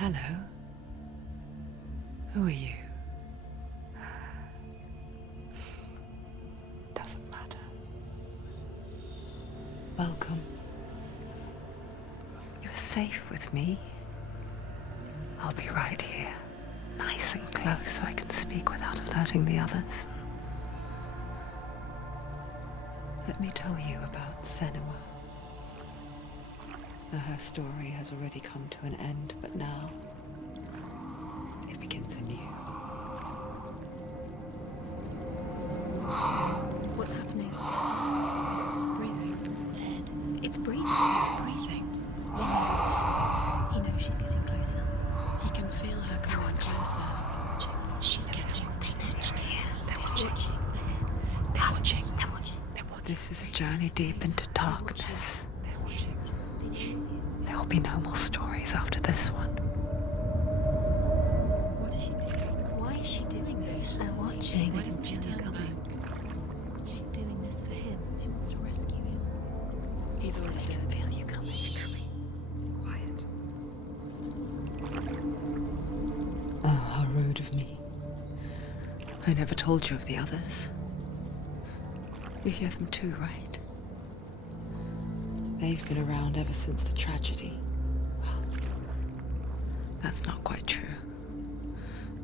Hello. Who are you? Doesn't matter. Welcome. You're safe with me. I'll be right here, nice and close so I can speak without alerting the others. Let me tell you about Senua. Her story has already come to an end, but now it begins anew. What's happening? It's breathing. Dead. It's breathing. It's breathing. He knows she's getting closer. He can feel her coming closer. She's getting. They're watching. They're watching. They're watching. This is a journey deep into darkness. There will be no more stories after this one. What is she doing? Why is she doing this? They're watching. Why doesn't she turn back? She's doing this for him. She wants to rescue him. He's already dead. I can feel you coming. Quiet. Oh, how rude of me. I never told you of the others. You hear them too, right? They've been around ever since the tragedy. Well, that's not quite true.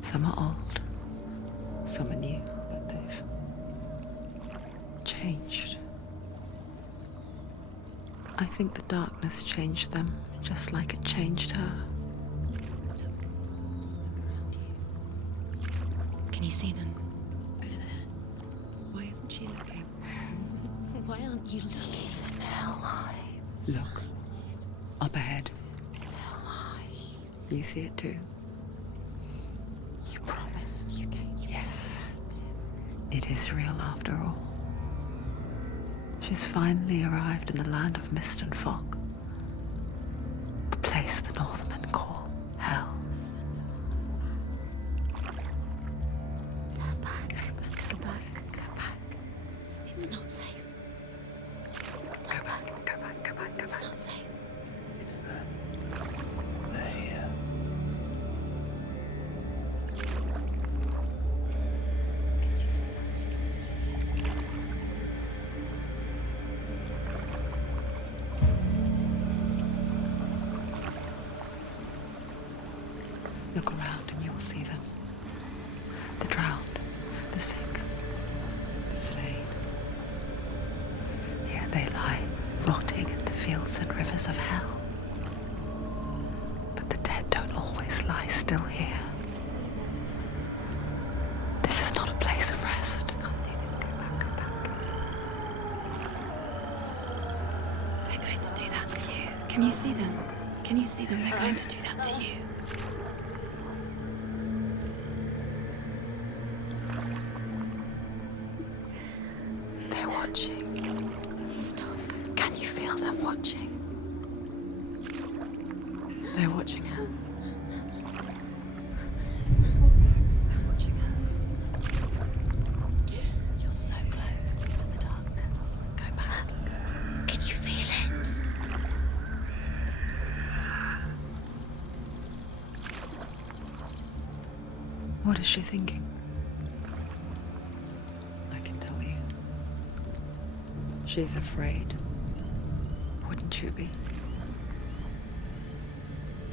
Some are old, some are new, but they've changed. I think the darkness changed them, just like it changed her. Can you see them? Over there. Why isn't she looking? Why aren't you looking? He's in hell. Look, up ahead. You see it too? You promised you came. Yes. It is real after all. She's finally arrived in the land of mist and fog. The place the Northmen call Hell. Turn back. Go back. Go back. It's not safe. Turn back. Go back. It's not safe. It's them. They're here. Can you see them? They can see you. Look around and you will see them. The drowned, the sick, the slain. Here they lie, rotting in the fields and rivers of hell. But the dead don't always lie still here. You see them? This is not a place of rest. You can't do this. Go back. Go back. They're going to do that to you. Can you see them? Can you see them? They're going to do that to you. They're watching. Stop. Can you feel them watching? They're watching her. They're watching her. You're so close to the darkness. Go back. Can you feel it? What is she thinking? I can tell you. She's afraid. Wouldn't you be?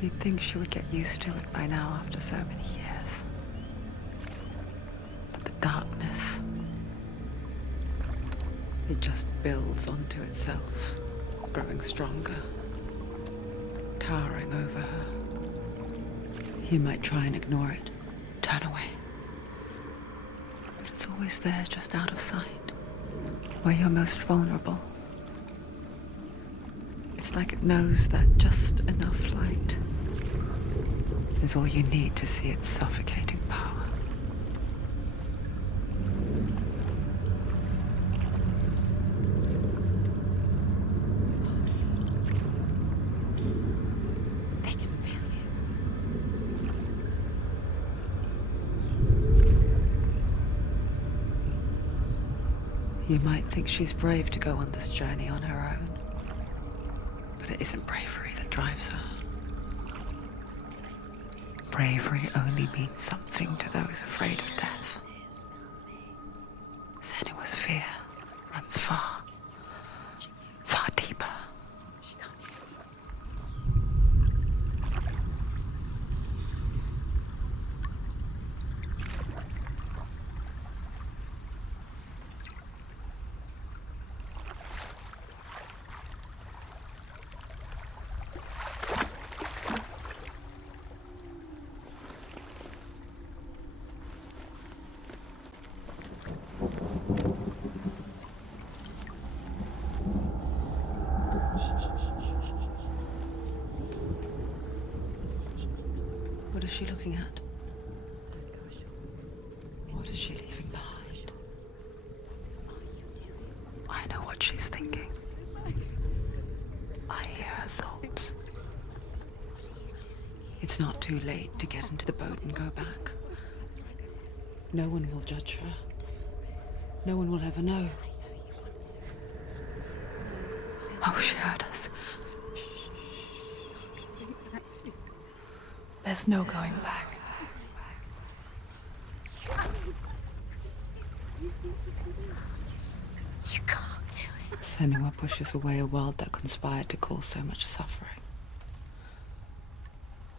You'd think she would get used to it by now after so many years. But the darkness, it just builds onto itself, growing stronger, towering over her. You might try and ignore it, turn away. But it's always there, just out of sight, where you're most vulnerable. It's like it knows that just enough light is all you need to see its suffocating power. They can feel you. You might think she's brave to go on this journey on her own, but it isn't bravery that drives her. bravery only means something to those afraid of death. Senua's fear runs far, far deeper. What is she looking at? What is she leaving behind? I know what she's thinking. I hear her thoughts. It's not too late to get into the boat and go back. No one will judge her. No one will ever know. Oh, she heard us. There's no going back. You can't do it. Senua pushes away a world that conspired to cause so much suffering.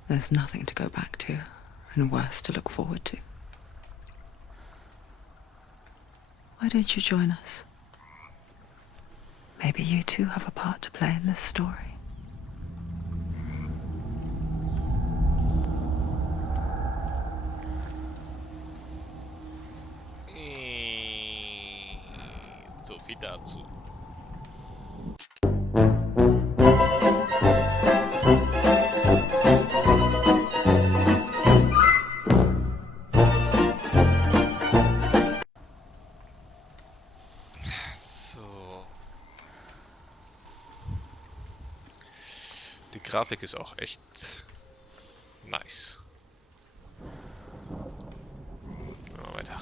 There's nothing to go back to, and worse to look forward to. Why don't you join us? Maybe you too have a part to play in this story. So viel dazu. So. Die Grafik ist auch echt nice. Weiter.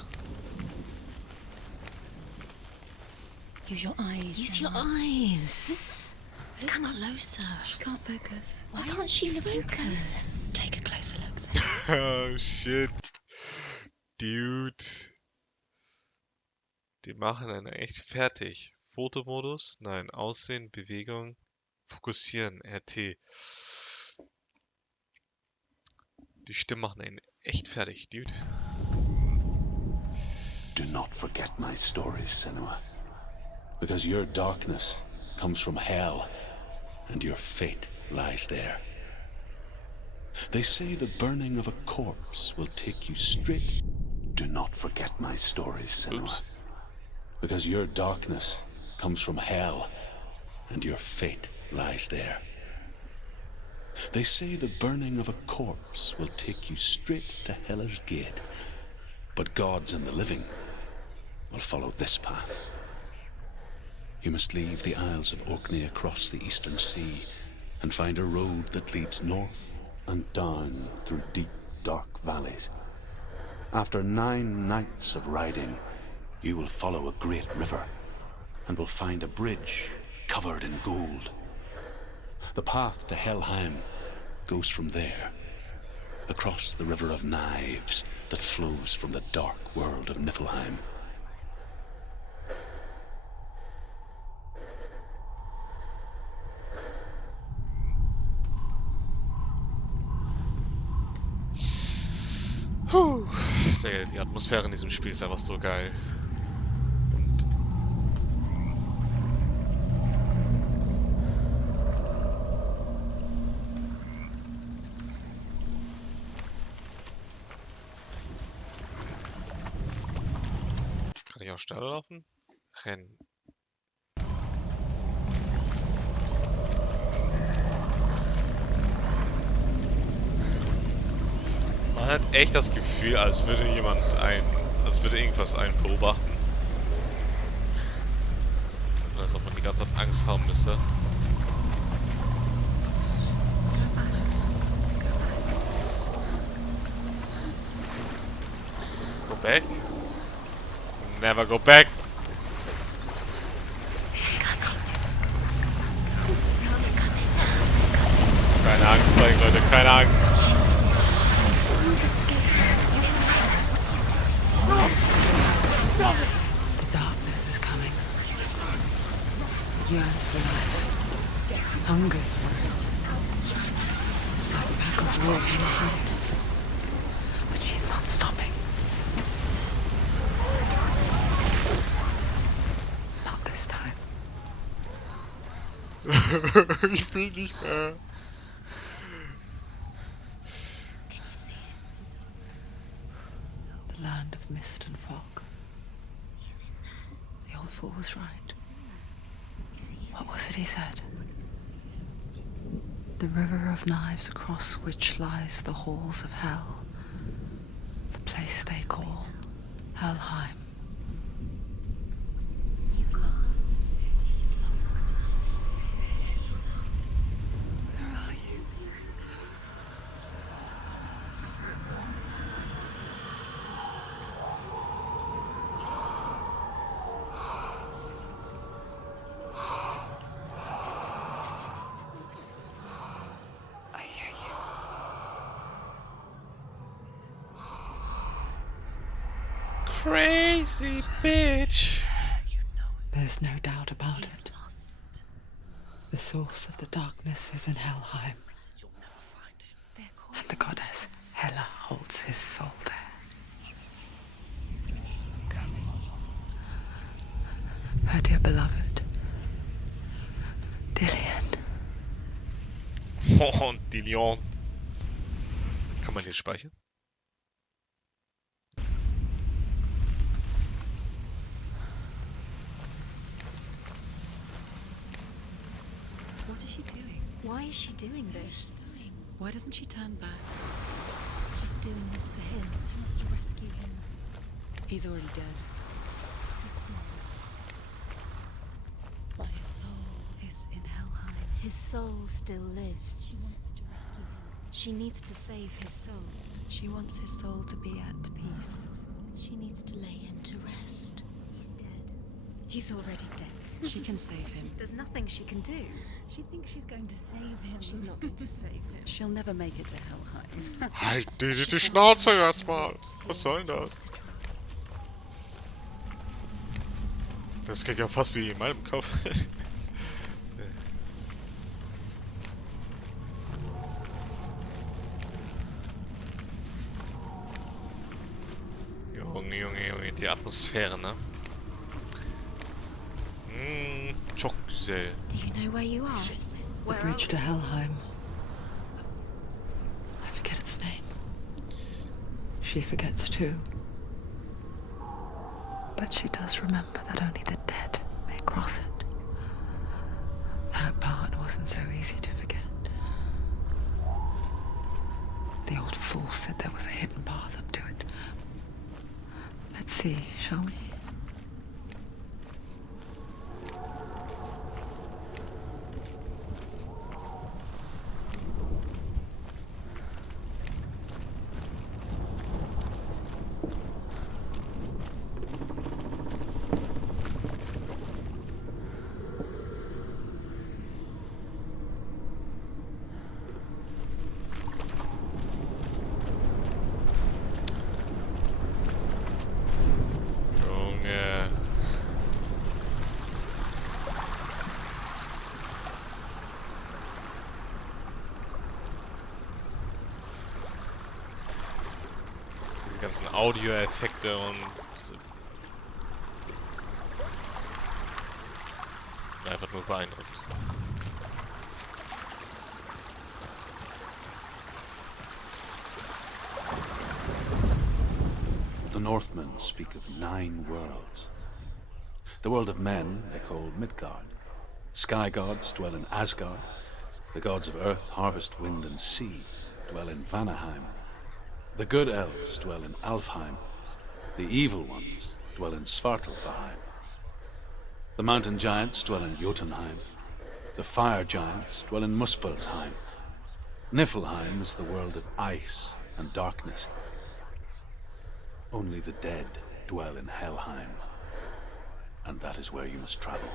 Use your eyes. Use your eyes. Come closer. She can't focus. Why can't she focus? Take a closer look. Oh shit. Dude. Die machen einen echt fertig. Fotomodus? Nein. Aussehen, Bewegung, Fokussieren, RT. Die Stimmen machen einen echt fertig, Dude. Do not forget my stories, Senua. Because your darkness comes from hell, and your fate lies there. They say the burning of a corpse will take you straight. Do not forget my stories, Senua. Oops. Because your darkness comes from hell, and your fate lies there. They say the burning of a corpse will take you straight to Hela's gate, but gods and the living will follow this path. You must leave the Isles of Orkney across the eastern sea and find a road that leads north and down through deep, dark valleys. After 9 nights of riding, you will follow a great river and will find a bridge covered in gold. The path to Helheim goes from there, across the river of knives that flows from the dark world of Niflheim. Puh. Die Atmosphäre in diesem Spiel ist einfach so geil. Und kann ich auch schneller laufen? Rennen. Man hat echt das Gefühl, als würde irgendwas einen beobachten. Und als ob man die ganze Zeit Angst haben müsste. Go back? Never go back! Keine Angst zeigen, Leute, keine Angst! yearns for life, hungers for it, like a pack of wolves in a hunt. But she's not stopping. Not this time. Ich will nicht mehr. Can you see it? The land of mist and fog. He's in there. The old fool was right. You see him? What was it he said? The river of knives across which lies the halls of hell. The place they call Helheim. He's lost. He's lost. Where are you? I hear you. Crazy bitch. There's no doubt about He's it. lost. The source of the darkness is in Helheim, and the goddess Hela holds his soul there. Her dear beloved, Dillian. Oh, die Lyon. Kann man hier speichern? What is she doing? Why is she doing this? Why doesn't she turn back? She's doing this for him. She wants to rescue him. He's already dead. He's dead. But his soul Is in Helheim. His soul still lives. She wants to rescue him. She needs to save his soul. She wants his soul to be at peace. She needs to lay him to rest. He's dead. He's already dead. She can save him. There's nothing she can do. She thinks she's going to save him. She's not going to save him. She'll never make it to Helheim. Halt dir die Schnauze erstmal. Was soll denn das? Das klingt ja fast wie in meinem Kopf. Junge, die Atmosphäre, ne? Çok güzel. Do you know where you are? The Where are bridge to Helheim. I forget its name. She forgets too. But she does remember that only the dead may cross it. That part wasn't so easy to forget. The old fool said there was a hidden path up to it. Let's see, shall we? Junge. Diese ganzen Audioeffekte und einfach nur beeindruckend. The Northmen speak of 9 worlds. The world of men they call Midgard. Sky gods dwell in Asgard. The gods of earth, harvest, wind, and sea dwell in Vanaheim. The good elves dwell in Alfheim. The evil ones dwell in Svartalfheim. The mountain giants dwell in Jotunheim. The fire giants dwell in Muspelheim. Niflheim is the world of ice and darkness. Only the dead dwell in Helheim, and that is where you must travel.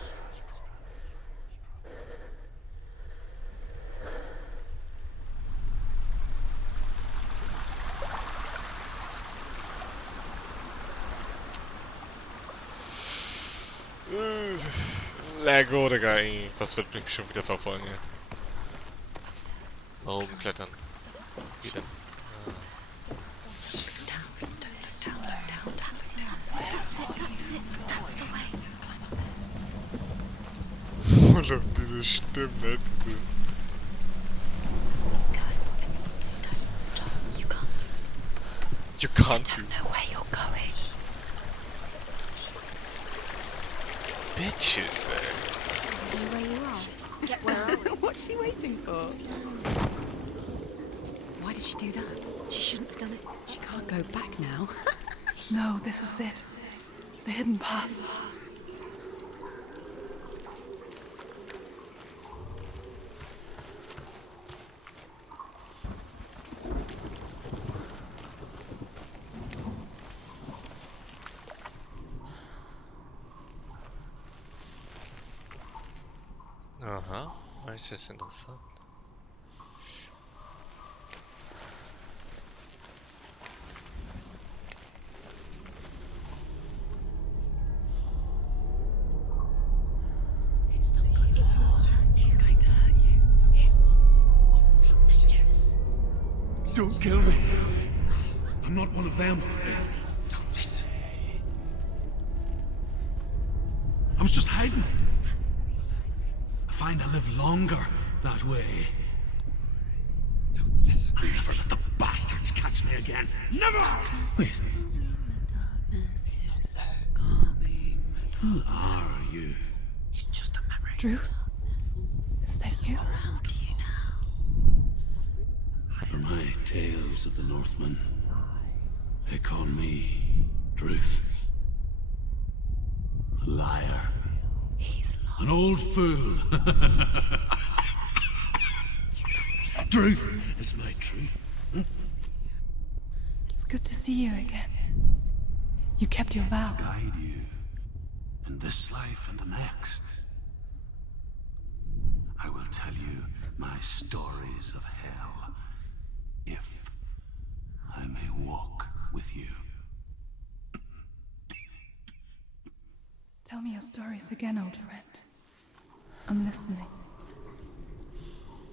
Lego, Digga, ey. Was wird mich schon wieder verfolgen, ey? Da oben klettern. Wie denn? That's the way. Und diese Stimmen, ne? Diese... Go, whatever you do, don't stop. You can't. You can't do. Don't know where you're going. Bitches, ey. Are you where you are? Get where are we? What's she waiting for? Why did she do that? She shouldn't have done it. She can't go back now. No, this is it. The hidden path. Aha, das ist interessant. He's going to hurt you. It's dangerous. Don't kill me. I'm not one of them. Don't listen. I was just hiding. I find I live longer that way. Don't listen. Never let the bastards catch me again. Never! Wait. Who are you? It's just a memory. Druth? Is that you? Around you now. For my tales of the Northmen, they call me Druth. A liar. He's lost. An old fool. Druth is my truth. It's good to see you again. You kept your vow. Guide you in this life and the next. I will tell you my stories of hell, if I may walk with you. Tell me your stories again, old friend. I'm listening.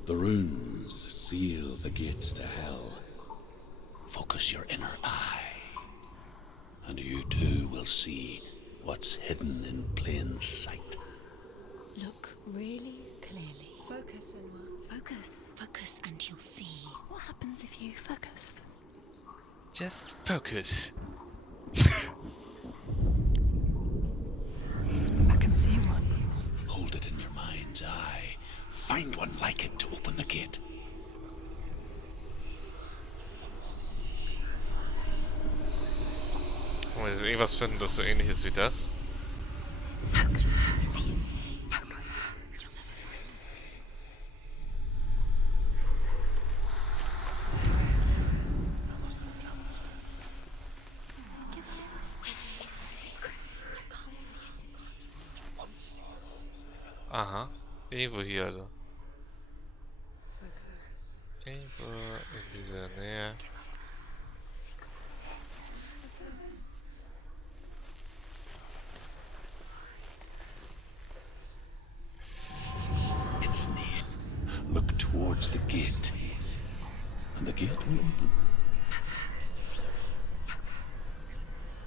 The runes seal the gates to hell. Focus your inner eye, and you too will see what's hidden in plain sight. Look really clearly. Focus, Senua. Focus. Focus and you'll see. What happens if you focus? Just focus. I can see one. Hold it in your mind's eye. Find one like it to open the gate. Wollen wir jetzt irgendwas finden, das so ähnlich ist wie das? That's just see it. Where do you use the secret? Aha, irgendwo hier also. Irgendwo in dieser Nähe. It's near. Look towards the gate, and the gate will open.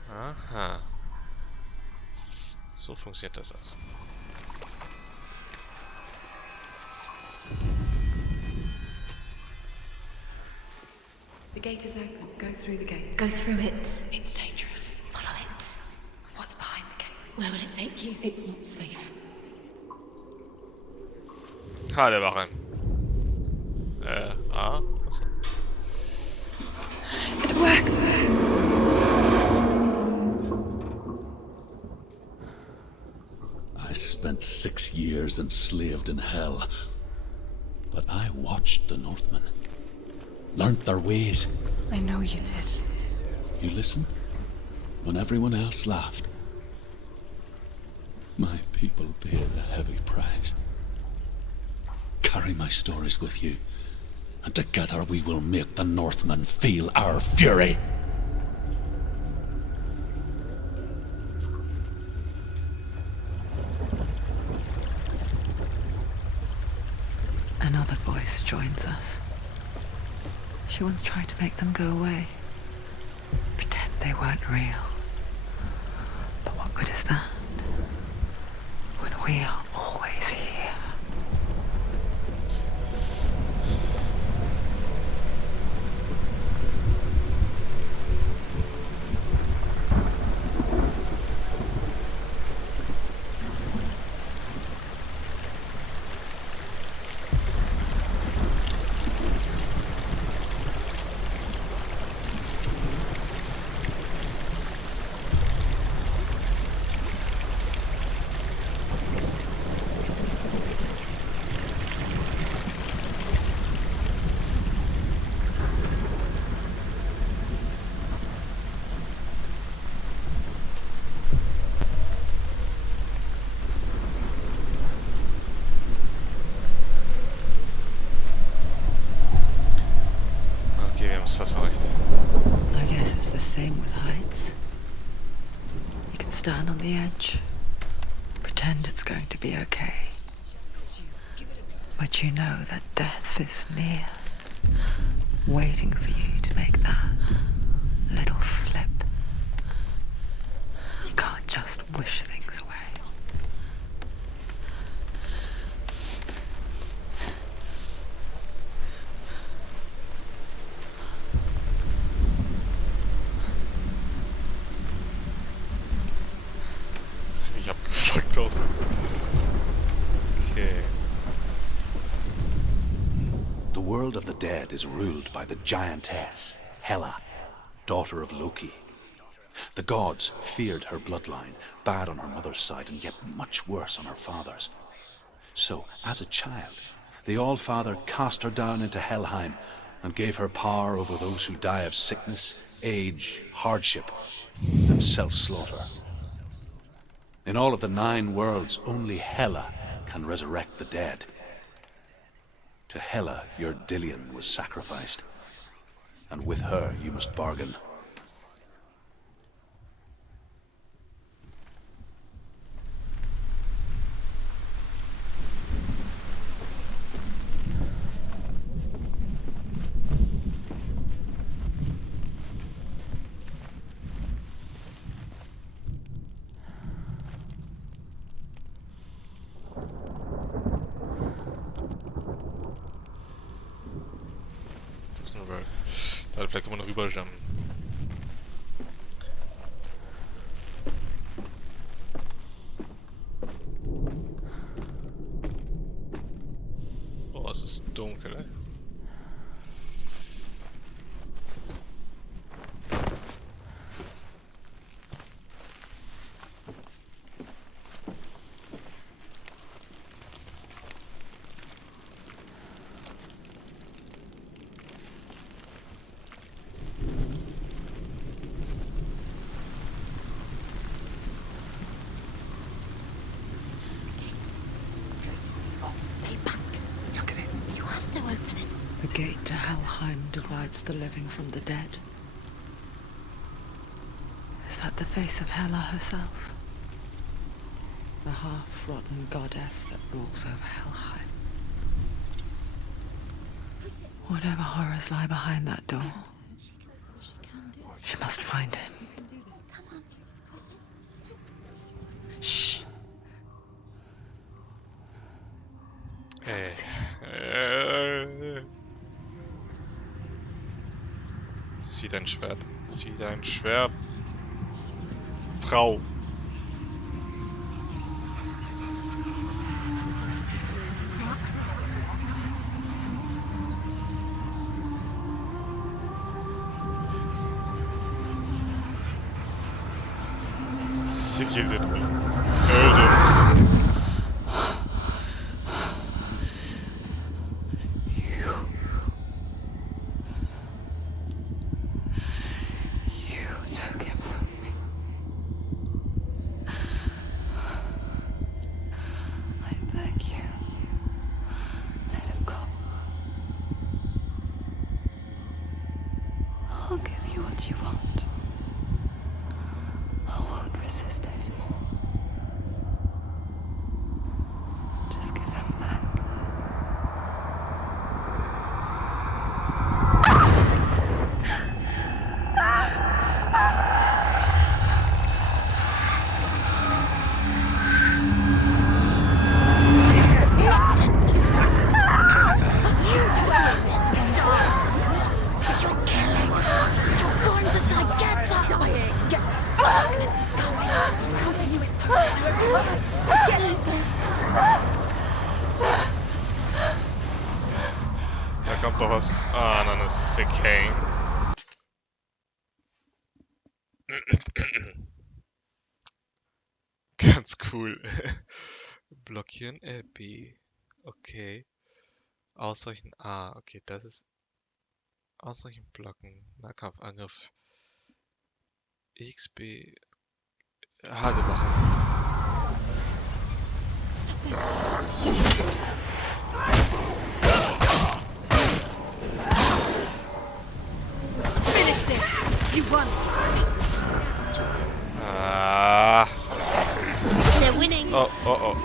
Aha. So funktioniert das also. The gate is open. Go through the gate. Go through it. It's dangerous. Follow it. What's behind the gate? Where will it take you? It's not safe. Gerade Wache. Achso. It worked! I spent 6 years enslaved in hell, but I watched the Northmen, learnt their ways. I know you did. You listened when everyone else laughed. My people paid a heavy price. Carry my stories with you, and together we will make the Northmen feel our fury. Another voice joins us. She once tried to make them go away. Pretend they weren't real. But what good is that? When we are always here. Okay, wir haben es verseucht. I guess it's the same with heights. You can stand on the edge, pretend it's going to be okay. But you know that death is near, waiting for you to make that little slip. You can't just wish things away. Ich hab gefuckt aus. Okay. The world of the dead is ruled by the giantess, Hela, daughter of Loki. The gods feared her bloodline, bad on her mother's side and yet much worse on her father's. So, as a child, the All-Father cast her down into Helheim and gave her power over those who die of sickness, age, hardship, and self-slaughter. In all of the 9 worlds, only Hela can resurrect the dead. To Hela, your Dillion was sacrificed, and with her you must bargain. Das ist nur geil. Da vielleicht kann man noch rüberjumpen. Oh, es ist dunkel, ey. Stay back. Look at it. You have to open it. The gate to Helheim divides the living from the dead. Is that the face of Hela herself? The half-rotten goddess that rules over Helheim. Whatever horrors lie behind that door, she must find him. Shh. Zieh dein Schwert. Zieh dein Schwert. Frau. Siktir dedim. Öldüm. You took him from me. I beg you. Let him go. I'll give you what you want. I won't resist anymore. Doch was. Ah, dann ist Sick Kane. Ganz cool. Blockieren B. Okay. Ausweichen A. Okay, das ist. Ausweichen, blocken. Nahkampfangriff. XB. Hade machen. Finish this! You won! Ah. They're winning. Oh, oh, oh.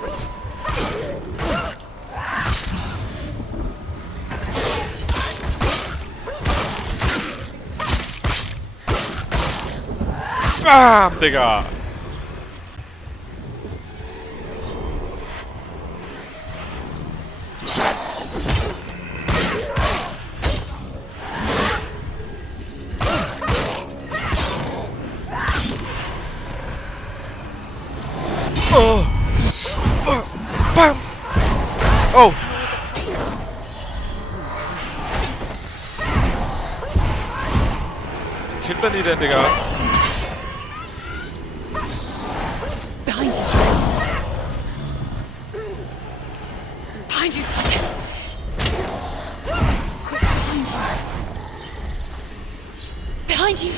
Bam, Digga! Oh! Bam! Oh! Killt man die denn, Digga? Behind you! Behind you! Behind you!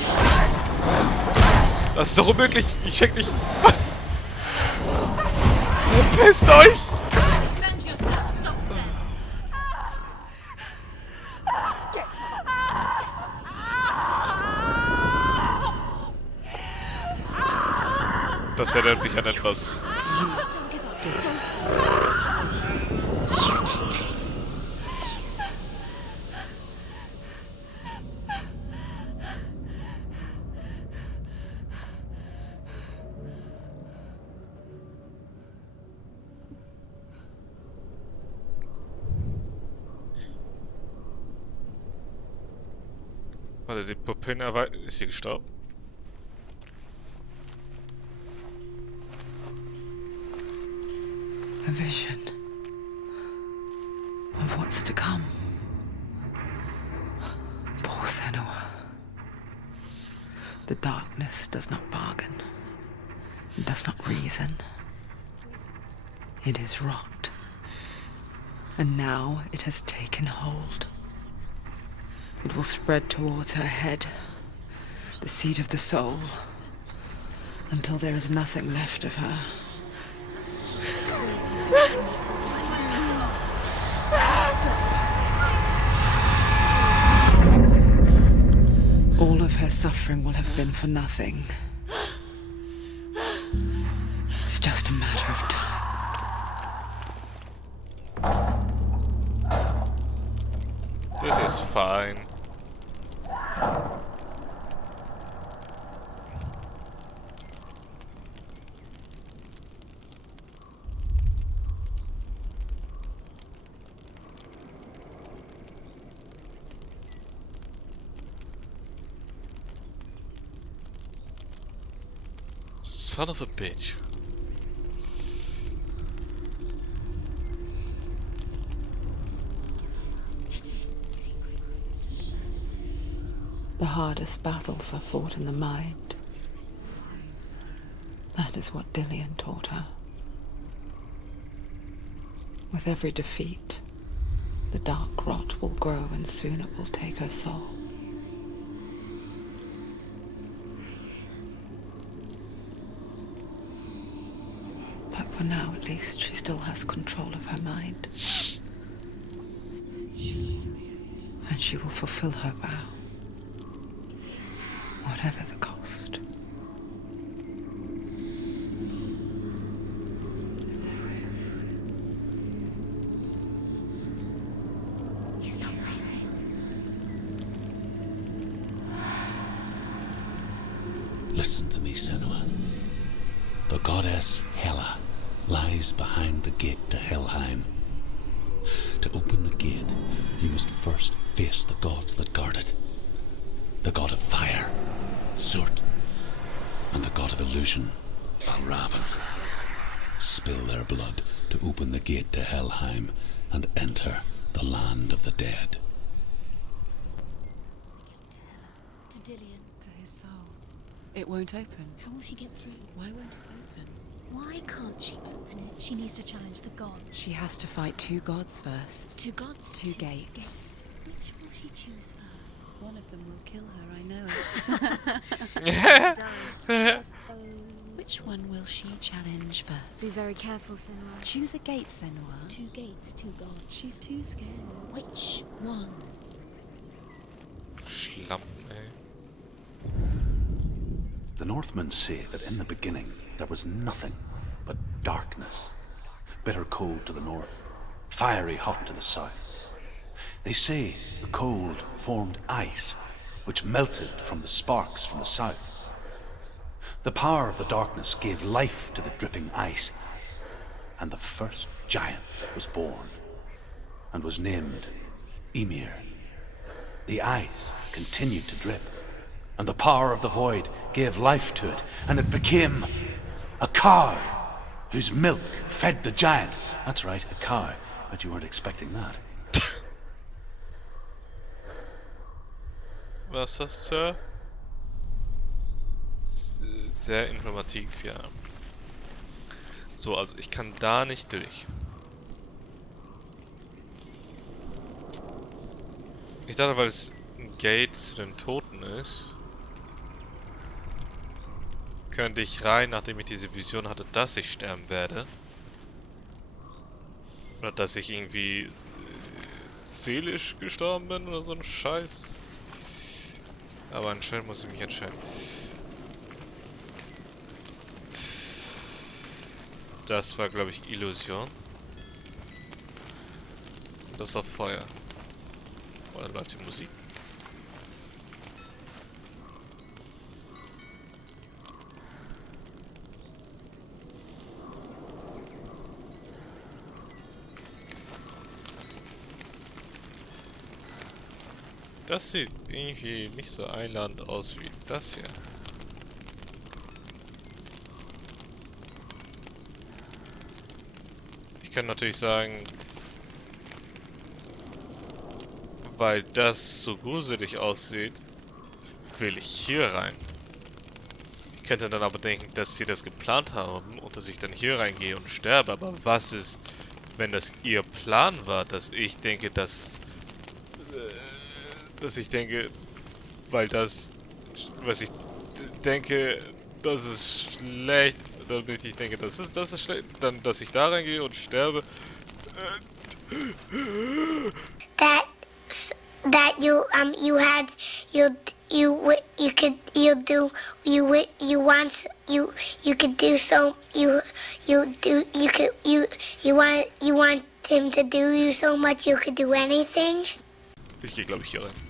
Das ist doch unmöglich! Ich check nicht! Was? Verpisst euch! Defend yourself! Stop them! Das erinnert mich an etwas. Don't give up! Don't! You did this. Warte, die Pupillen erweitern. Ist sie gestorben? A vision of what's to come. Poor Senua. The darkness does not bargain. It does not reason. It is rot. And now it has taken hold. It will spread towards her head, the seat of the soul, until there is nothing left of her. All of her suffering will have been for nothing. It's just a matter of time. This is fine. Son of a bitch. The hardest battles are fought in the mind. That is what Dillian taught her. With every defeat, the dark rot will grow and soon it will take her soul. But for now, at least, she still has control of her mind. And she will fulfill her vow. Whatever the cost. He's not real. Listen to me, Senua. The goddess Hela lies behind the gate to Helheim. To open the gate, you must first face the gods that guard it. The god of fire, Surt, and the god of illusion, Valravan. Spill their blood to open the gate to Helheim and enter the land of the dead. To Dillian. To his soul. It won't open. How will she get through? Why won't it open? Why can't she open it? She needs to challenge the gods. She has to fight 2 gods first. 2 gods? 2 gates. Which will she choose first? One of them will kill her, I know it. Which one will she challenge first? Be very careful, Senua. Choose a gate, Senua. 2 gates, 2 gods. She's too scared. Which one? Schlampen, ey. The Northmen say that in the beginning there was nothing but darkness. Bitter cold to the north, fiery hot to the south. They say the cold formed ice, which melted from the sparks from the south. The power of the darkness gave life to the dripping ice, and the first giant was born, and was named Ymir. The ice continued to drip, and the power of the void gave life to it, and it became a cow whose milk fed the giant. That's right, a cow. Bet you weren't expecting that. Was das, Sir? Sehr informativ, ja. So, also ich kann da nicht durch. Ich dachte, weil es ein Gate zu den Toten ist, könnte ich rein, nachdem ich diese Vision hatte, dass ich sterben werde. Oder dass ich irgendwie seelisch gestorben bin oder so ein Scheiß. Aber anscheinend muss ich mich entscheiden. Das war, glaube ich, Illusion. Das war Feuer. Oder läuft die Musik? Das sieht irgendwie nicht so einladend aus wie das hier. Ich kann natürlich sagen, weil das so gruselig aussieht, will ich hier rein. Ich könnte dann aber denken, dass sie das geplant haben und dass ich dann hier reingehe und sterbe. Aber was ist, wenn das ihr Plan war, dass ich denke, weil das, was ich denke, das ist schlecht, damit ich denke, das ist schlecht, dann, dass ich da reingehe und sterbe. That you want him to do you so much you could do anything. Ich gehe, glaube ich, hier rein.